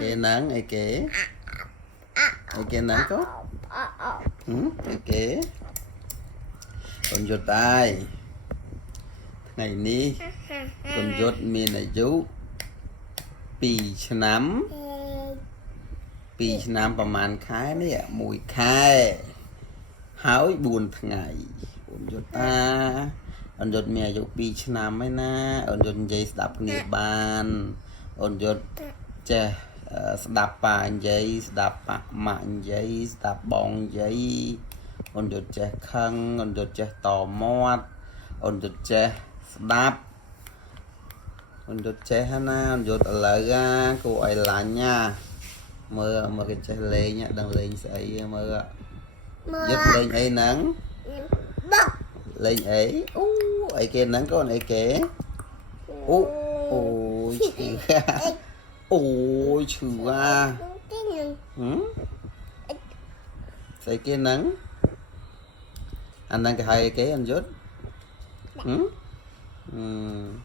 cái nắng cái nắng có cái con chuột tai ngày ní con chuột miền này chúปีឆ្នាំ ประมาณខែនេះមួយខែហើយ4ថ្ងៃអូនយល់តាអូនយល់មានអាយុ2ឆ្នាំហើយណាអូនយល់និយាយស្ដាប់គ្នាបានអូនយល់ចេះស្ដាប់ប៉ានិយាយស្ដាប់ប៉ាម៉ាក់និយាយស្ដាប់បងនិយាយអូនយល់ចេះខឹងអូនយល់ចេះតមាត់អូនយល់ចេះស្ដាប់អូនយល់ចេះណាអូនយល់ឥឡូវគួរឲ្យឡាញ់ណាមើលគេចេះលេងដឹងលេងស្អីមើលយឹកលេងអីហ្នឹងលេងអីអូអីគេហ្នឹងកូនអីគេអូអូយឈឺអូយឈឺស្អីគេហ្នឹងអាហ្នឹងគេហៅអីគេអញ្យុត